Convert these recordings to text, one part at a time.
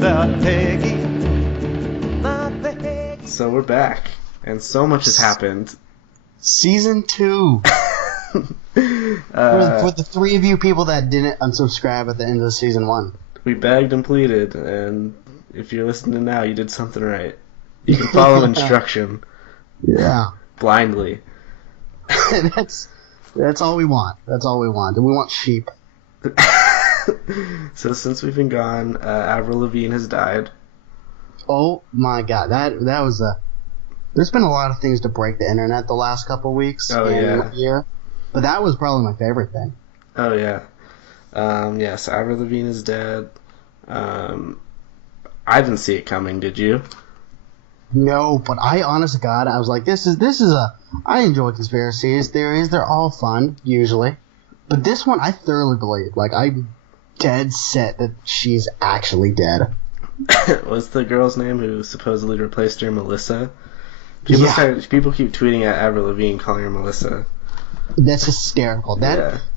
So we're back, and so much has happened. Season 2. For the 3 of you people that didn't unsubscribe at the end of Season 1. We begged and pleaded, and if you're listening now, you did something right. You can follow instruction. Yeah. Blindly. That's all we want. That's all we want. And we want sheep. So since we've been gone, Avril Lavigne has died. Oh my god, that was a... There's been a lot of things to break the internet the last couple weeks year, but that was probably my favorite thing. Oh yeah. Yes, Avril Lavigne is dead. I didn't see it coming, did you? No, but I, honest to God, I was like, this is a... I enjoy conspiracy theories. They're all fun, usually. But this one, I thoroughly believe. Like, I'm dead set that she's actually dead. What's the girl's name who supposedly replaced her, Melissa? People keep tweeting at Avril Lavigne calling her Melissa. That's hysterical.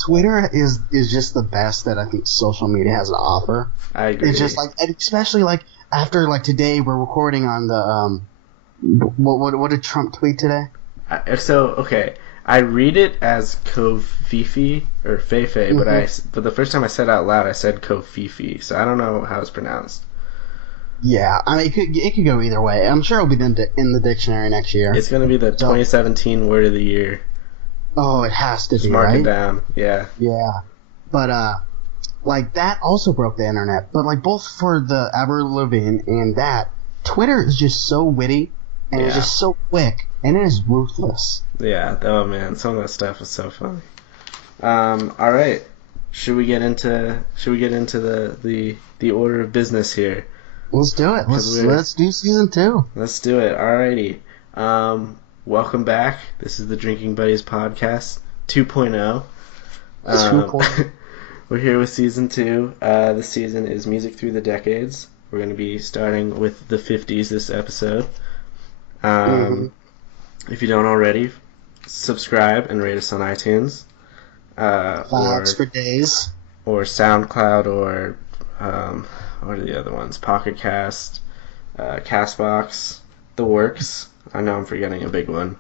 Twitter is just the best that I think social media has to offer. I agree. It's just like, especially like after like today, we're recording on the what did Trump tweet today? I read it as Kofifi or Fefe, but the first time I said it out loud, I said Kofifi, so I don't know how it's pronounced. Yeah, I mean, it could go either way. I'm sure it'll be in the dictionary next year. It's going to be the 2017 word of the year. Oh, it has to Just be, mark right? it down, yeah. Yeah, but, like, that also broke the internet. But, like, both for the Avril Lavigne and that, Twitter is just so witty, and it's just so quick, and it is ruthless. Yeah, oh man, some of that stuff is so funny. Alright, should we get into the order of business here? Let's do it. Let's do Season 2. Let's do it. Alrighty. Welcome back. This is the Drinking Buddies podcast 2.0. We're here with Season 2. This season is Music Through the Decades. We're going to be starting with the 50s this episode. If you don't already, subscribe and rate us on iTunes. Clouds for days. Or SoundCloud, or what are the other ones? Pocket Cast, Castbox, The Works. I know I'm forgetting a big one,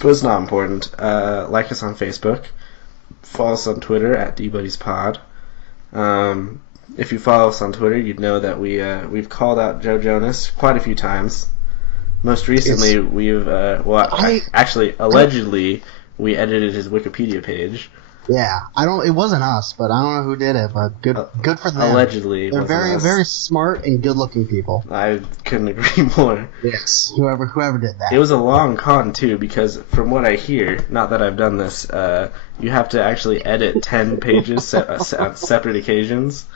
but it's not important. Like us on Facebook. Follow us on Twitter at DBuddiesPod. If you follow us on Twitter, you'd know that we've called out Joe Jonas quite a few times. Most recently, allegedly, we edited his Wikipedia page. Yeah, it wasn't us, but I don't know who did it, but good for them. Allegedly, they're very, very smart and good-looking people. I couldn't agree more. Yes, whoever did that. It was a long con too, because from what I hear, not that I've done this, you have to actually edit 10 pages on separate occasions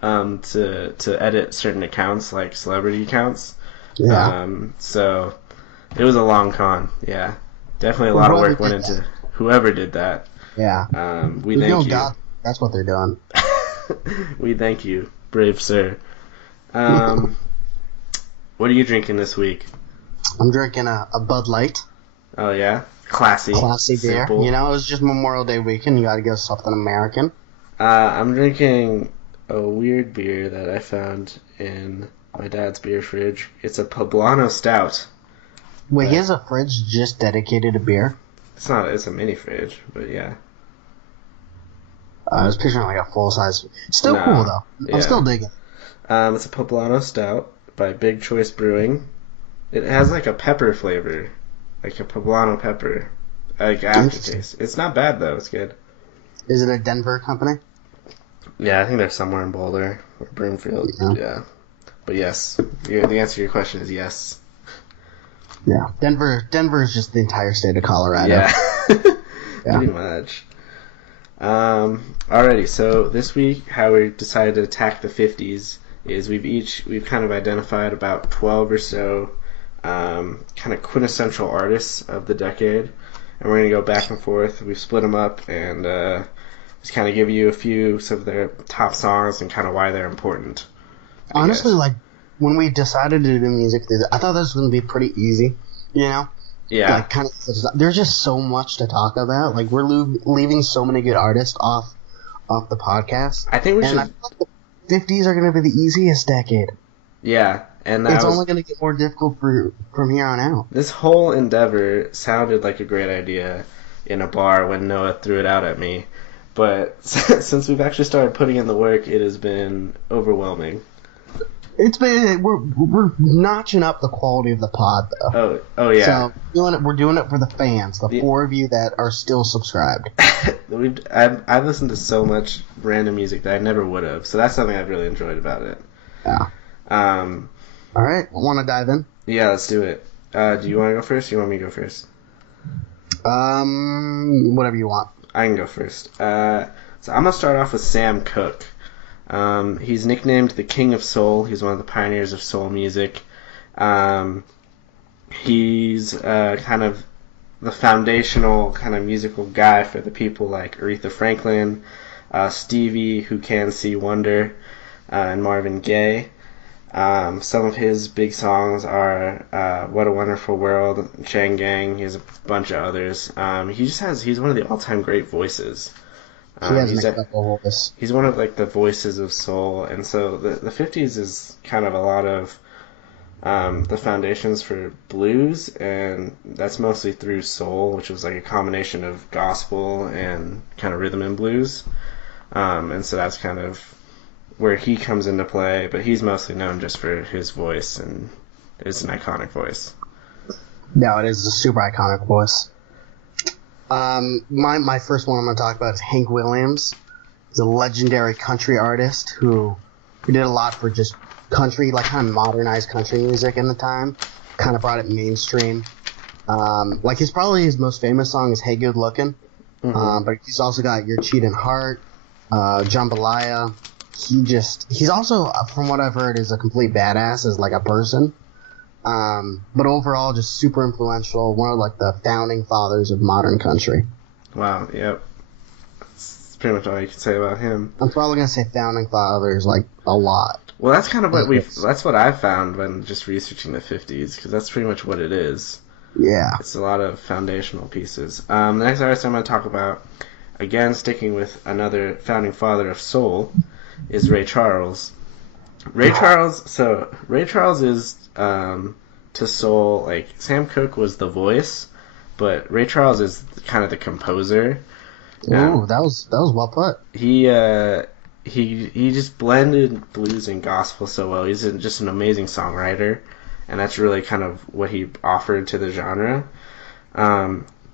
to edit certain accounts, like celebrity accounts. Yeah. So it was a long con. Yeah, definitely a lot of work went into whoever did that. Yeah. We thank you. God, that's what they're doing. We thank you, brave sir. What are you drinking this week? I'm drinking a Bud Light. Oh yeah, classy beer. Simple. You know, it was just Memorial Day weekend. You got to get something American. I'm drinking a weird beer that I found in my dad's beer fridge. It's a Poblano Stout. Wait, he has a fridge just dedicated to beer? It's a mini fridge, but yeah. I was picturing like a full-size... Still cool, though. I'm still digging. It's a Poblano Stout by Big Choice Brewing. It has like a pepper flavor. Like a poblano pepper. Like aftertaste. It's not bad, though. It's good. Is it a Denver company? Yeah, I think they're somewhere in Boulder or Broomfield. Yeah. But yes. The answer to your question is yes. Yeah. Denver is just the entire state of Colorado. Yeah. Pretty much. Alrighty, so this week how we decided to attack the 50s is we've kind of identified about 12 or so kind of quintessential artists of the decade, and we're going to go back and forth. We've split them up and just kind of give you a few of their top songs and kind of why they're important. Honestly, like, when we decided to do music, I thought this was going to be pretty easy, you know? Yeah. Like, kind of, there's just so much to talk about. Like, we're leaving so many good artists off the podcast. I think we should... 50s are going to be the easiest decade. Yeah, and it's only going to get more difficult from here on out. This whole endeavor sounded like a great idea in a bar when Noah threw it out at me, but since we've actually started putting in the work, it has been overwhelming. We're notching up the quality of the pod, though. Oh yeah. So we're doing it for the fans, the 4 of you that are still subscribed. I've listened to so much random music that I never would have, so that's something I've really enjoyed about it. Yeah. All right, want to dive in? Yeah, let's do it. Do you want to go first? Or you want me to go first? Whatever you want. I can go first. So I'm gonna start off with Sam Cooke. He's nicknamed the King of Soul. He's one of the pioneers of soul music. He's kind of the foundational kind of musical guy for the people like Aretha Franklin, Stevie, Who Can See Wonder, and Marvin Gaye. Some of his big songs are What a Wonderful World, Chang Gang. He has a bunch of others. He's one of the all-time great voices. He's one of like the voices of soul, and so the 50s is kind of a lot of the foundations for blues, and that's mostly through soul, which was like a combination of gospel and kind of rhythm and blues, and so that's kind of where he comes into play, but he's mostly known just for his voice, and it's an iconic voice. No, it is a super iconic voice. My first one I'm going to talk about is Hank Williams. He's a legendary country artist who did a lot for just country, like kind of modernized country music in the time, kind of brought it mainstream. Like his most famous song is Hey Good Lookin', but he's also got Your Cheatin' Heart, Jambalaya. He's also, from what I've heard, is a complete badass as like a person. But overall, just super influential. One of like the founding fathers of modern country. Wow. Yep. That's pretty much all you can say about him. I'm probably gonna say founding fathers like a lot. Well, that's kind of that's what I found when just researching the 50s, because that's pretty much what it is. Yeah. It's a lot of foundational pieces. The next artist I'm going to talk about, again sticking with another founding father of soul, is Ray Charles. Ray Charles is to soul like Sam Cooke was the voice, but Ray Charles is kind of the composer. Ooh, that was well put. He just blended blues and gospel so well. He's just an amazing songwriter, and that's really kind of what he offered to the genre.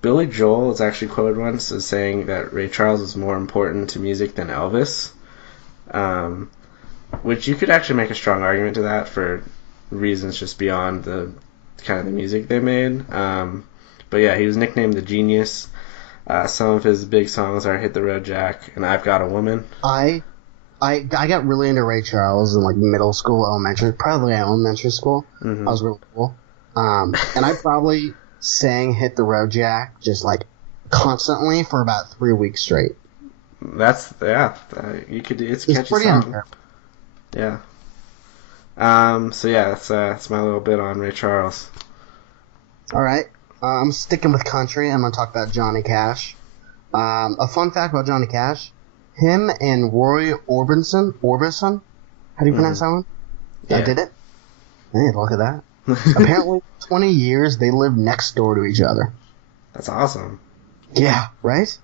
Billy Joel is actually quoted once as saying that Ray Charles is more important to music than Elvis. Which you could actually make a strong argument to that for reasons just beyond the kind of the music they made. But yeah, he was nicknamed the Genius. Some of his big songs are Hit the Road Jack and I've Got a Woman. I got really into Ray Charles in like middle school, elementary school. Mm-hmm. I was really cool. And I probably sang Hit the Road Jack just like constantly for about 3 weeks straight. You could do. It's a catchy song. Unfair. Yeah. So yeah, that's my little bit on Ray Charles. All right. I'm sticking with country. I'm gonna talk about Johnny Cash. A fun fact about Johnny Cash: him and Roy Orbison. How do you pronounce that one? Yeah. I did it. Hey, look at that. Apparently, 20 years they lived next door to each other. That's awesome. Yeah. Right.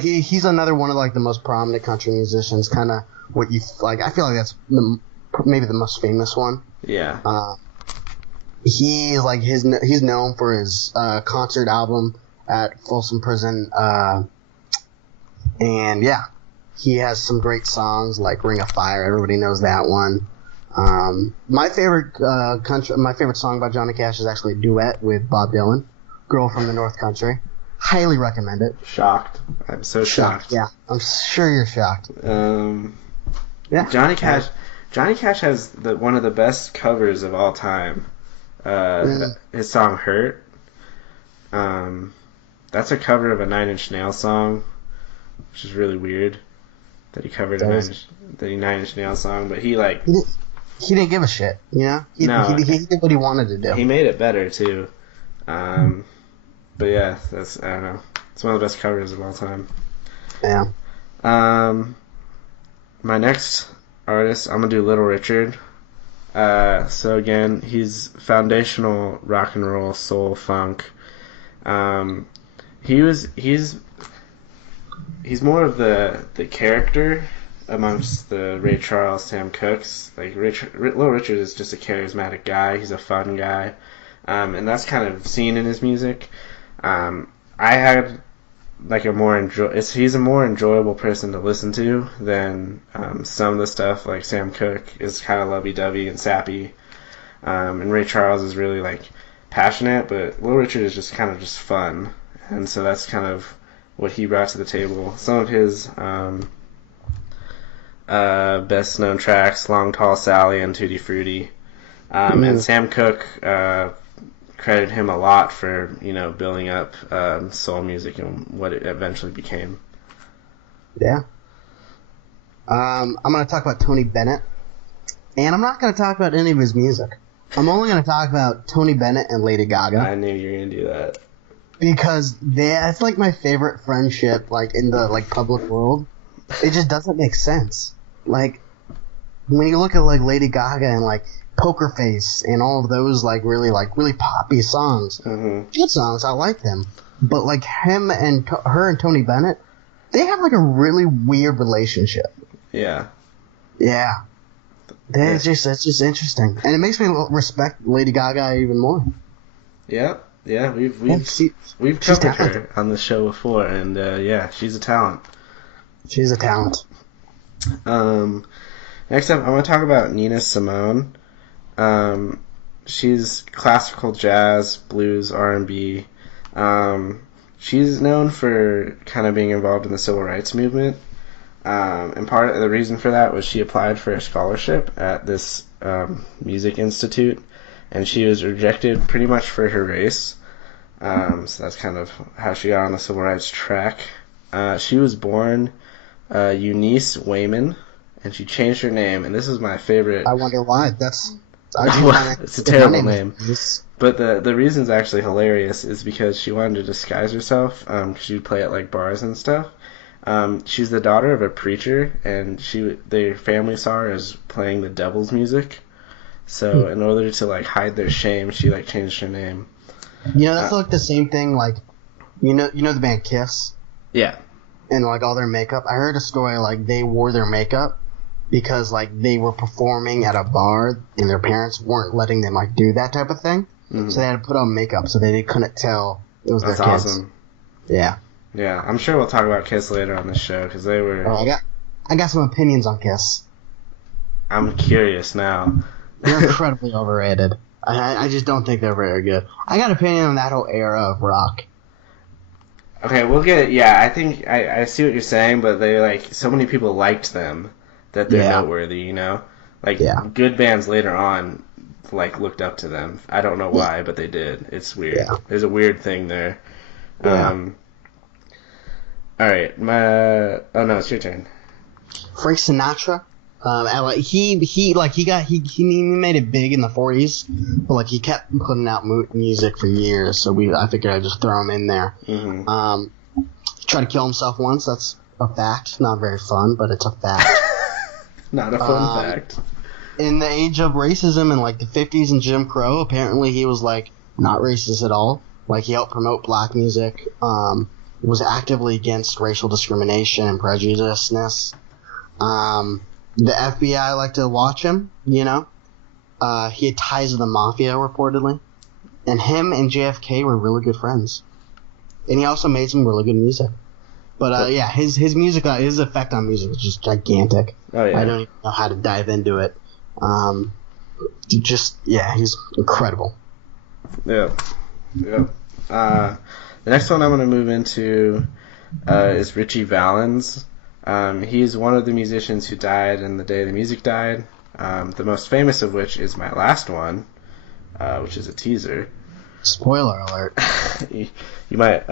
He's another one of like the most prominent country musicians. Kind of what you like. I feel like that's maybe the most famous one. Yeah. He's like he's known for his concert album at Folsom Prison, and yeah, he has some great songs like Ring of Fire. Everybody knows that one. My favorite song by Johnny Cash is actually a duet with Bob Dylan, "Girl from the North Country." Highly recommend it. Shocked. I'm so shocked. Yeah, I'm sure you're shocked. Yeah. Johnny Cash has one of the best covers of all time. His song "Hurt." That's a cover of a Nine Inch Nails song, which is really weird that he covered a Nine Inch Nails song. But he didn't give a shit, you know. He did what he wanted to do. He made it better too. But yeah, I don't know. It's one of the best covers of all time. Yeah. My next artist, I'm gonna do Little Richard. So again, he's foundational rock and roll, soul, funk. Um, he's more of the character amongst the Ray Charles, Sam Cooks. Like Little Richard is just a charismatic guy. He's a fun guy, and that's kind of seen in his music. I had like he's a more enjoyable person to listen to than some of the stuff. Like Sam Cooke is kind of lovey-dovey and sappy, and Ray Charles is really like passionate, but Little Richard is just kind of just fun, and so that's kind of what he brought to the table. Some of his best known tracks, Long Tall Sally and Tutti Frutti, and Sam Cooke credited him a lot for building up soul music and what it eventually became. Yeah. I'm going to talk about Tony Bennett, and I'm not going to talk about any of his music. I'm only going to talk about Tony Bennett and Lady Gaga. I knew you were going to do that. Because that's like my favorite friendship, like in the like public world. It just doesn't make sense. Like when you look at like Lady Gaga and like Poker Face and all of those like really poppy songs, good songs, I like them. But like him and her and Tony Bennett, they have like a really weird relationship. Yeah. Yeah. It's just interesting, and it makes me respect Lady Gaga even more. Yeah, yeah, we've covered her on the show before, and yeah, she's a talent. She's a talent. Next up, I want to talk about Nina Simone. She's classical jazz, blues, R&B. She's known for kind of being involved in the civil rights movement. And part of the reason for that was she applied for a scholarship at this music institute, and she was rejected pretty much for her race. So that's kind of how she got on the civil rights track. She was born Eunice Wayman, and she changed her name, and this is my favorite. I wonder why. It's a terrible name. But the reason's actually hilarious is because she wanted to disguise herself, because she would play at like bars and stuff. She's the daughter of a preacher, and their family saw her as playing the devil's music. So in order to like hide their shame, she like changed her name. That's like the same thing. Like, you know the band Kiss. Yeah. And like all their makeup. I heard a story like they wore their makeup because like they were performing at a bar and their parents weren't letting them like do that type of thing. Mm-hmm. So they had to put on makeup so they couldn't tell it was That's their kids. Awesome. Yeah. Yeah, I'm sure we'll talk about Kiss later on the show because they were. Oh, I got some opinions on Kiss. I'm curious now. They're incredibly overrated. I just don't think they're very good. I got an opinion on that whole era of rock. Okay, we'll get. Yeah, I think I see what you're saying, but they like so many people liked them that they're noteworthy. Like good bands later on like looked up to them. I don't know why, but they did. It's weird. Yeah. There's a weird thing there. Yeah. All right, oh no, it's your turn. Frank Sinatra. He made it big in the 40s, but like he kept putting out music for years. So I figured I'd just throw him in there. Mm-hmm. Tried to kill himself once. That's a fact. Not very fun, but it's a fact. Not a fun fact. In the age of racism in like the 50s and Jim Crow, apparently he was like not racist at all. Like he helped promote black music. Was actively against racial discrimination and prejudiceness. The FBI liked to watch him, He had ties to the mafia, reportedly. And him and JFK were really good friends. And he also made some really good music. But, his music, his effect on music was just gigantic. Oh, yeah. I don't even know how to dive into it. He's incredible. Yeah. The next one I'm going to move into is Richie Valens. He's one of the musicians who died in the day the music died. The most famous of which is my last one, which is a teaser. Spoiler alert. you might.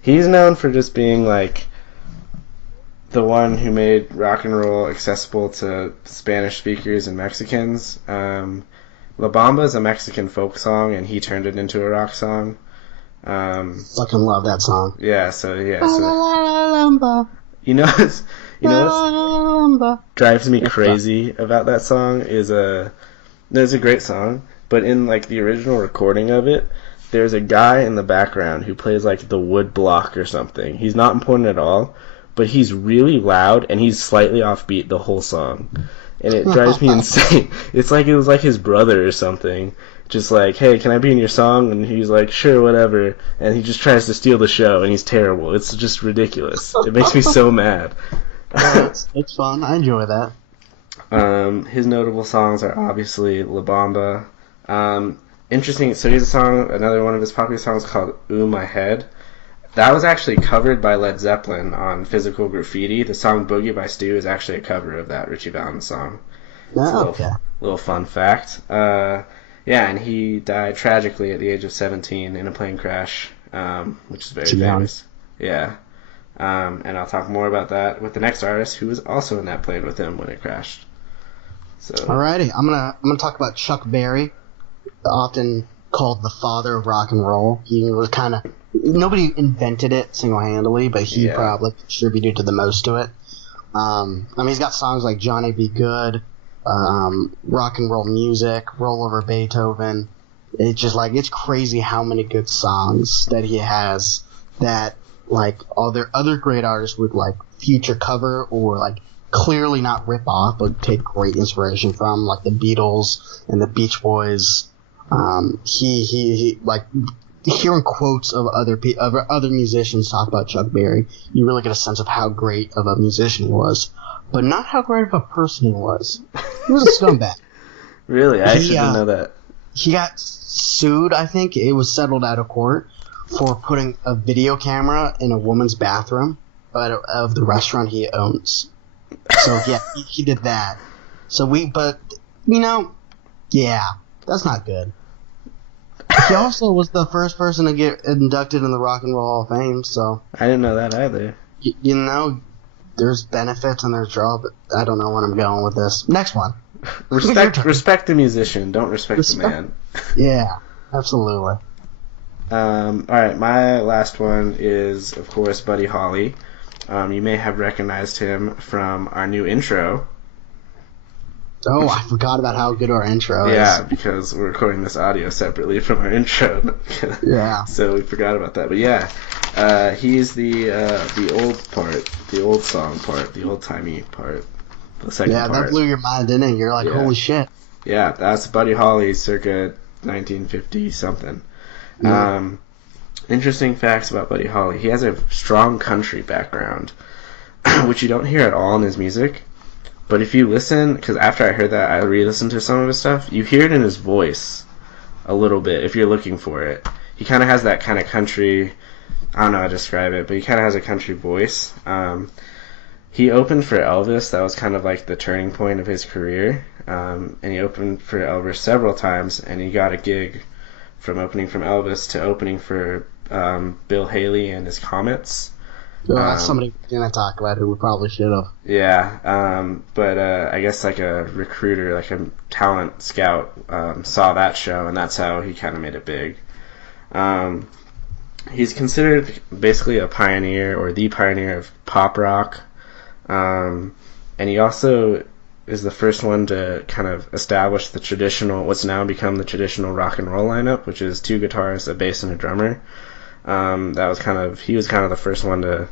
He's known for just being like the one who made rock and roll accessible to Spanish speakers and Mexicans. La Bamba is a Mexican folk song, and he turned it into a rock song. Fucking love that song. Yeah, so you know drives me crazy about that song is there's a great song, but in like the original recording of it, there's a guy in the background who plays like the wood block or something. He's not important at all, but he's really loud and he's slightly offbeat the whole song. And it drives me insane. It's like it was like his brother or something. Just like, hey, can I be in your song? And he's like, sure, whatever. And he just tries to steal the show, and he's terrible. It's just ridiculous. It makes me so mad. It's fun. I enjoy that. His notable songs are obviously La Bamba. Interesting. So he has a song, another one of his popular songs called Ooh My Head. That was actually covered by Led Zeppelin on Physical Graffiti. The song Boogie by Stu is actually a cover of that Richie Valens song. It's a little fun fact. Yeah, and he died tragically at the age of 17 in a plane crash, which is very famous. Yeah. And I'll talk more about that with the next artist who was also in that plane with him when it crashed. So. Alrighty, I'm gonna talk about Chuck Berry, often called the father of rock and roll. He was kind of nobody invented it single-handedly, but he probably contributed to the most to it. I mean, he's got songs like Johnny Be Good, Rock and Roll Music, Roll Over Beethoven. It's just like, it's crazy how many good songs that he has that like other great artists would like future cover or like clearly not rip off but take great inspiration from, like the Beatles and the Beach Boys. He like hearing quotes of other musicians talk about Chuck Berry, you really get a sense of how great of a musician he was, but not how great of a person he was. He was a scumbag. Really? I actually didn't know that. He got sued, I think. It was settled out of court for putting a video camera in a woman's bathroom of the restaurant he owns. So, yeah, he did that. But, that's not good. He also was the first person to get inducted in the Rock and Roll Hall of Fame, so... I didn't know that either. There's benefits and there's draw, but I don't know when I'm going with this. Next one. Respect the musician, don't respect the man. Yeah, absolutely. Alright, my last one is, of course, Buddy Holly. You may have recognized him from our new intro. Oh, I forgot about how good our intro is. Yeah, because we're recording this audio separately from our intro. Yeah. So we forgot about that. But yeah, he's the old part, the old song part, the old-timey part, the second part. Yeah, that blew your mind, didn't it? You're like, holy shit. Yeah, that's Buddy Holly circa 1950-something. Yeah. Interesting facts about Buddy Holly. He has a strong country background, which you don't hear at all in his music. But if you listen, because after I heard that, I re-listened to some of his stuff, you hear it in his voice a little bit if you're looking for it. He kind of has that kind of country, I don't know how to describe it, but he kind of has a country voice. He opened for Elvis. That was kind of like the turning point of his career. And he opened for Elvis several times, and he got a gig from opening from Elvis to opening for Bill Haley and his Comets. Oh, that's somebody we didn't talk about who we probably should have. Yeah, but I guess like a recruiter, like a talent scout, saw that show, and that's how he kind of made it big. He's considered basically a pioneer, or the pioneer of pop rock, and he also is the first one to kind of establish the traditional, what's now become the traditional rock and roll lineup, which is 2 guitars, a bass, and a drummer. He was kind of the first one to,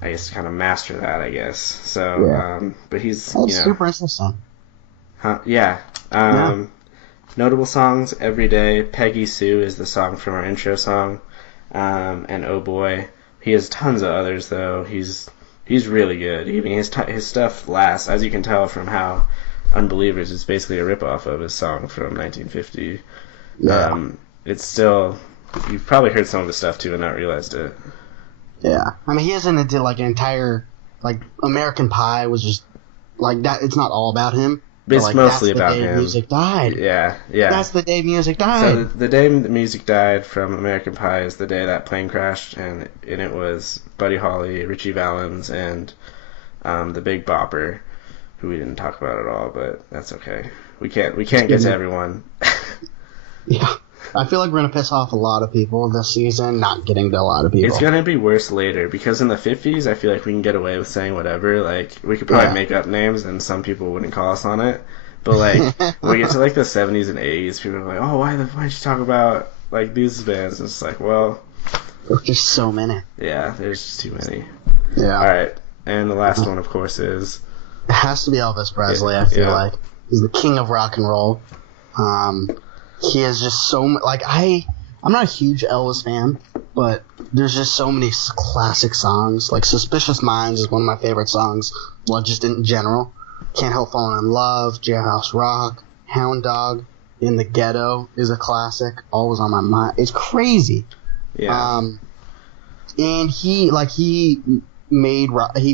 I guess, kind of master that, I guess. So, yeah. But he's, super interesting. Yeah. Notable songs, Every Day, Peggy Sue is the song from our intro song, and Oh Boy. He has tons of others, though. He's really good. Even his stuff lasts, as you can tell from how Unbelievers is basically a ripoff of his song from 1950. Yeah. It's still... You've probably heard some of his stuff, too, and not realized it. Yeah. I mean, he hasn't did, like, an entire... Like, American Pie was just... Like, that. It's not all about him. It's like, mostly about him. That's the day music died. Yeah. That's the day music died. So, the day the music died from American Pie is the day that plane crashed, and it was Buddy Holly, Richie Valens, and the Big Bopper, who we didn't talk about at all, but that's okay. We can't get to everyone. Yeah. I feel like we're gonna piss off a lot of people this season, not getting to a lot of people. It's gonna be worse later because in the 50s, I feel like we can get away with saying whatever. Like we could probably make up names, and some people wouldn't call us on it. But like when we get to like the 70s and 80s, people are like, "Oh, why'd you talk about like these bands?" And it's like, well, there's just so many. Yeah, there's just too many. Yeah. All right, and the last one, of course, is it has to be Elvis Presley. I feel like he's the king of rock and roll. He is just so like I'm not a huge Elvis fan, but there's just so many classic songs. Like "Suspicious Minds" is one of my favorite songs. Well, just in general, "Can't Help Falling in Love," "Jailhouse Rock," "Hound Dog," "In the Ghetto" is a classic. Always on my mind. It's crazy. Yeah. And he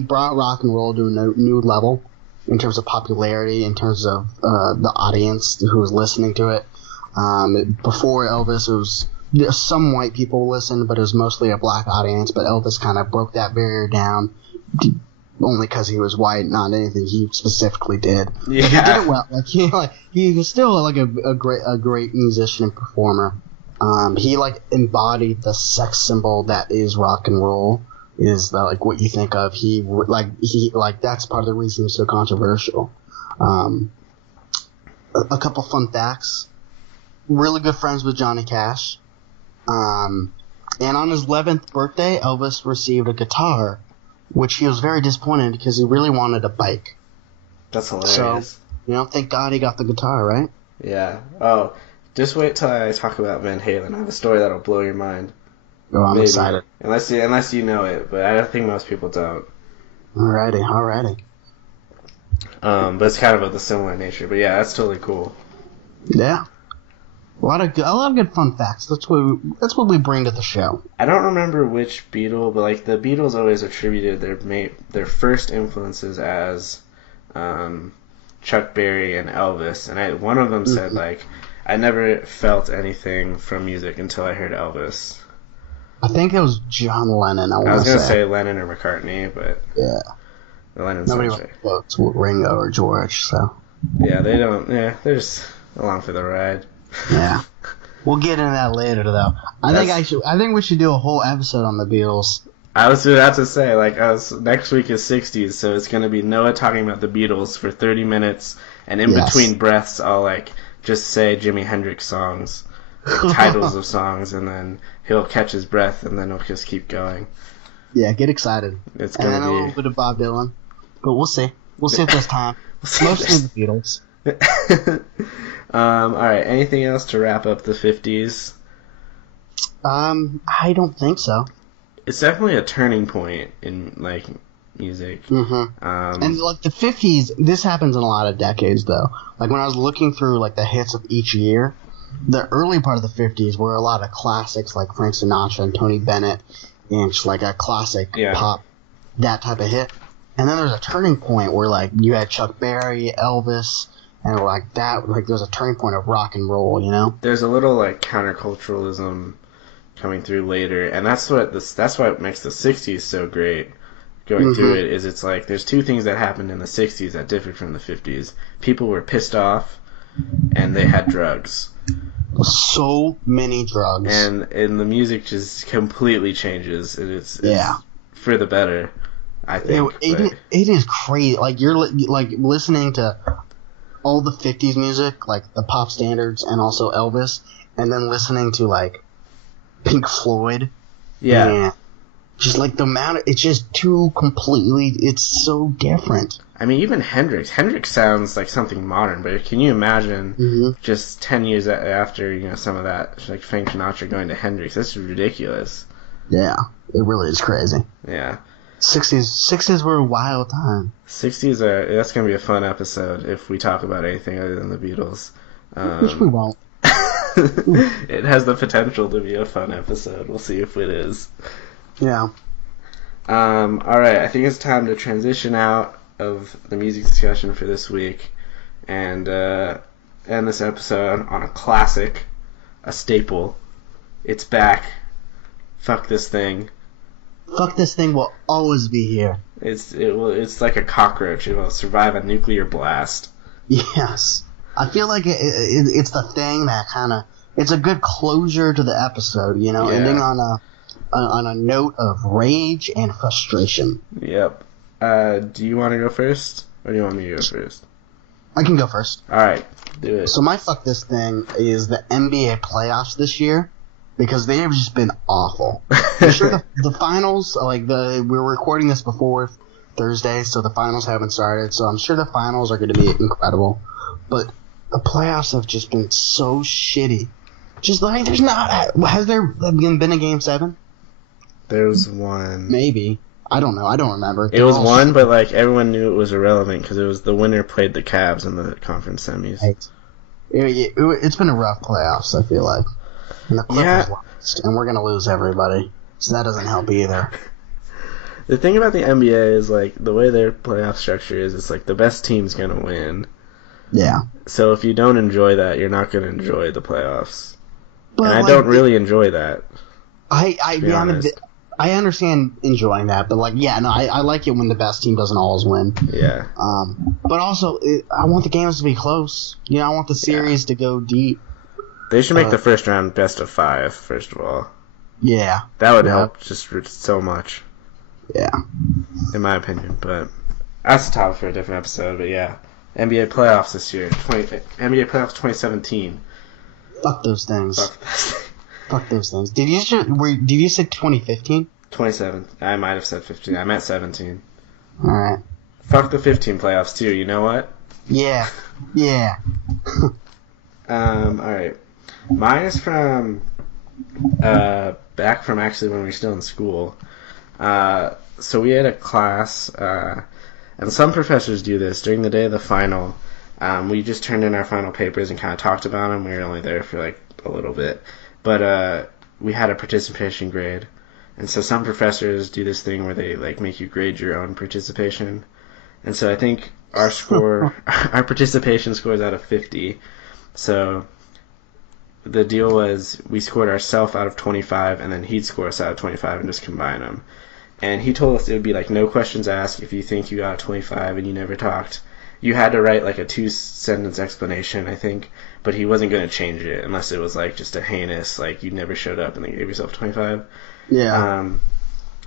brought rock and roll to a new level in terms of popularity, in terms of the audience who was listening to it. Before Elvis, it was some white people listened, but it was mostly a black audience. But Elvis kind of broke that barrier down, only because he was white, not anything he specifically did. Yeah. But he did it well. He was still like a great musician and performer. He embodied the sex symbol that is rock and roll. Is what you think of? He that's part of the reason he's so controversial. A couple fun facts. Really good friends with Johnny Cash. And on his 11th birthday, Elvis received a guitar, which he was very disappointed because he really wanted a bike. That's hilarious. So, thank God he got the guitar, right? Yeah. Oh, just wait till I talk about Van Halen. I have a story that'll blow your mind. Oh, I'm excited. Unless you know it, but I don't think most people don't. Alrighty. But it's kind of of the similar nature. But yeah, that's totally cool. Yeah. A lot of good fun facts. That's what we bring to the show. I don't remember which Beatle, but the Beatles always attributed their first influences as Chuck Berry and Elvis, and one of them said I never felt anything from music until I heard Elvis. I think it was John Lennon. I was gonna say Lennon or McCartney, but yeah, Lennon. Nobody votes Ringo or George, so yeah, they don't. Yeah, they're just along for the ride. Yeah, we'll get into that later, though. I think we should do a whole episode on the Beatles. I was about to say, next week is 60s, so it's gonna be Noah talking about the Beatles for 30 minutes, and in between breaths, I'll just say Jimi Hendrix songs, titles of songs, and then he'll catch his breath, and then he'll just keep going. Yeah, get excited. It's gonna be a little bit of Bob Dylan, but we'll see. We'll see if there's time. Mostly the Beatles. Alright, anything else to wrap up the 50s? I don't think so. It's definitely a turning point in, music. Mm-hmm. And, the 50s, this happens in a lot of decades, though. When I was looking through, the hits of each year, the early part of the 50s were a lot of classics like Frank Sinatra and Tony Bennett, and just a classic pop, that type of hit. And then there's a turning point where, you had Chuck Berry, Elvis, and there's a turning point of rock and roll, There's a little counterculturalism coming through later, and that's what makes the 60s so great. Going through it is there's two things that happened in the 60s that differed from the 50s. People were pissed off, and they had drugs. So many drugs. And the music just completely changes. It's for the better, I think. It is crazy. You're listening to all the 50s music, the pop standards, and also Elvis, and then listening to Pink Floyd. Yeah. And just the amount it's just it's so different. I mean, even Hendrix sounds like something modern, but can you imagine just 10 years after, some of that, Frank Sinatra going to Hendrix? That's ridiculous. Yeah, it really is crazy. Yeah. 60s were a wild time. 60s that's going to be a fun episode if we talk about anything other than the Beatles. Which we won't. It has the potential to be a fun episode. We'll see if it is. Yeah. Alright, I think it's time to transition out of the music discussion for this week and end this episode on a classic, a staple. It's back. Fuck This Thing. Fuck This Thing will always be here. It's like a cockroach. It will survive a nuclear blast. Yes. I feel like it's the thing that kind of it's a good closure to the episode, you know, ending on a note of rage and frustration. Yep. Do you want to go first, or do you want me to go first? I can go first. All right, do it. So my fuck this thing is the NBA playoffs this year, because they have just been awful. I'm sure the finals, we're recording this before Thursday, so the finals haven't started, so I'm sure the finals are going to be incredible. But the playoffs have just been so shitty. Just like, has there been a Game 7? There was one. Maybe. I don't know. I don't remember. It was one, but like everyone knew it was irrelevant because it was the winner played the Cavs in the conference semis. Right. It's been a rough playoffs, I feel like. And the Clippers lost, and we're going to lose everybody. So that doesn't help either. The thing about the NBA is, like, the way their playoff structure is, it's like the best team's going to win. Yeah. So if you don't enjoy that, you're not going to enjoy the playoffs. But, and I don't really enjoy that. I understand enjoying that, but I like it when the best team doesn't always win. Yeah. But also, I want the games to be close. You know, I want the series to go deep. They should make the first round best of 5, first of all. Yeah. That would help just so much. Yeah. In my opinion, but that's a topic for a different episode. But yeah, NBA playoffs this year, NBA playoffs 2017. Fuck those things. Fuck those things. Did you say 2015? 27. I might have said 15. I meant 17. All right. Fuck the 15 playoffs too. You know what? Yeah. Yeah. All right. Mine is from back from actually when we were still in school. So we had a class, and some professors do this during the day of the final. We just turned in our final papers and kind of talked about them. We were only there for like a little bit, but we had a participation grade, and so some professors do this thing where they like make you grade your own participation. And so I think our score, our participation score is out of 50. So the deal was we scored ourselves out of 25, and then he'd score us out of 25 and just combine them. And he told us it would be like no questions asked if you think you got a 25 and you never talked. You had to write like a 2-sentence explanation, I think, but he wasn't going to change it unless it was like just a heinous, like you never showed up and then gave yourself 25. Yeah.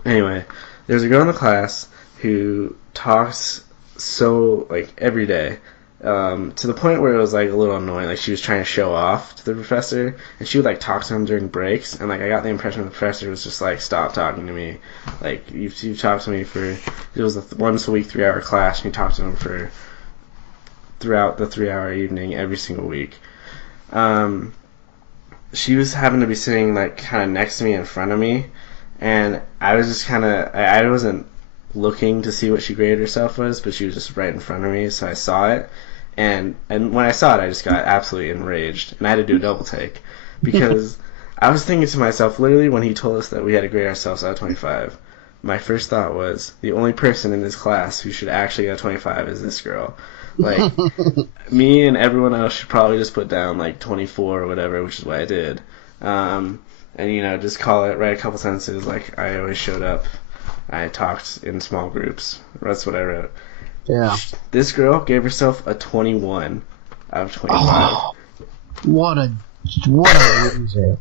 Anyway, there's a girl in the class who talks so like every day. To the point where it was like a little annoying. Like she was trying to show off to the professor, and she would like talk to him during breaks, and like I got the impression the professor was just like, stop talking to me. Like you've talked to me for, it was a once a week 3-hour class, and you talked to him for throughout the 3-hour evening every single week. She was having to be sitting like kind of next to me in front of me, and I was just kind of, I wasn't looking to see what she graded herself was, but she was just right in front of me, so I saw it. And when I saw it, I just got absolutely enraged, and I had to do a double take, because I was thinking to myself, literally when he told us that we had to grade ourselves out of 25, my first thought was, the only person in this class who should actually get a 25 is this girl. Like, me and everyone else should probably just put down like 24 or whatever, which is what I did. And, you know, just call it, write a couple sentences like I always showed up. I talked in small groups. That's what I wrote. Yeah. This girl gave herself a 21 out of 25. Oh, what a loser.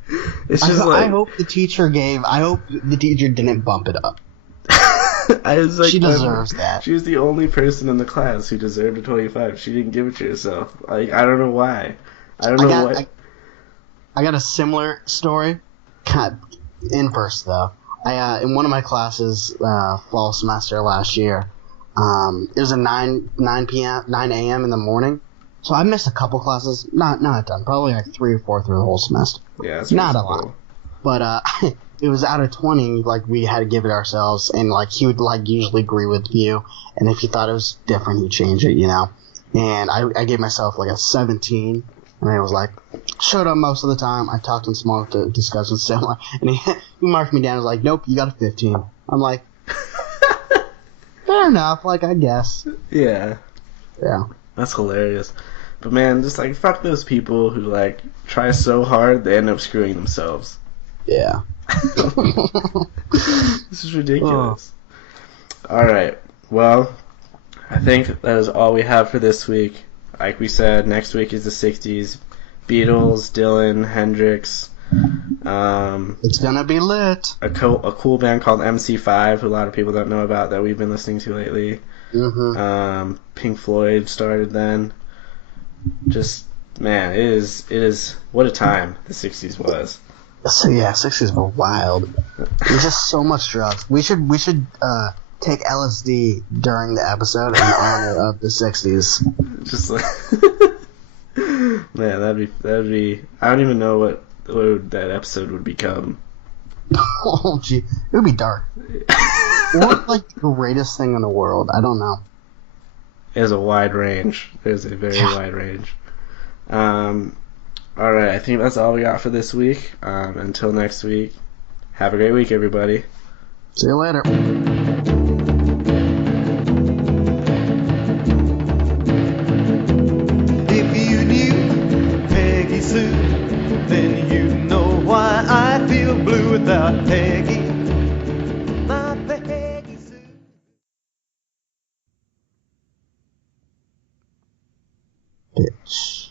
It's just I hope the teacher didn't bump it up. I was like, she deserves that. She was the only person in the class who deserved a 25. She didn't give it to herself. Like, I don't know why. I got a similar story. Inverse though. In one of my classes, fall semester last year, it was at 9 a.m. in the morning. So I missed a couple classes. Not a ton. Probably like 3 or 4 through the whole semester. Yeah, that's not a lot. But it was out of 20. Like we had to give it ourselves, and like he would like usually agree with you, and if he thought it was different, he'd change it, you know. And I gave myself like a 17. And I was like, showed up most of the time. I talked in small discussions, so and he marked me down. He was like, nope, you got a 15. I'm like, fair enough, like, I guess. Yeah. Yeah. That's hilarious. But man, just like, fuck those people who like try so hard they end up screwing themselves. Yeah. This is ridiculous. Oh. Alright, well, I think that is all we have for this week. Like we said, next week is the 60s. Beatles, Dylan, Hendrix. It's gonna be lit. A cool band called MC5, who a lot of people don't know about, that we've been listening to lately. Pink Floyd started then. Just, man, it is what a time the 60s was. So yeah, 60s were wild. There's just so much drugs. We should take LSD during the episode in honor of the 60s. Just like, man, that'd be. I don't even know what that episode would become. Oh gee, it would be dark. What like the greatest thing in the world? I don't know. There's a wide range. There's a very wide range. All right, I think that's all we got for this week. Until next week, have a great week, everybody. See you later. If you knew Peggy Sue, then you know why I feel blue without Peggy. My Peggy Sue. Bitch.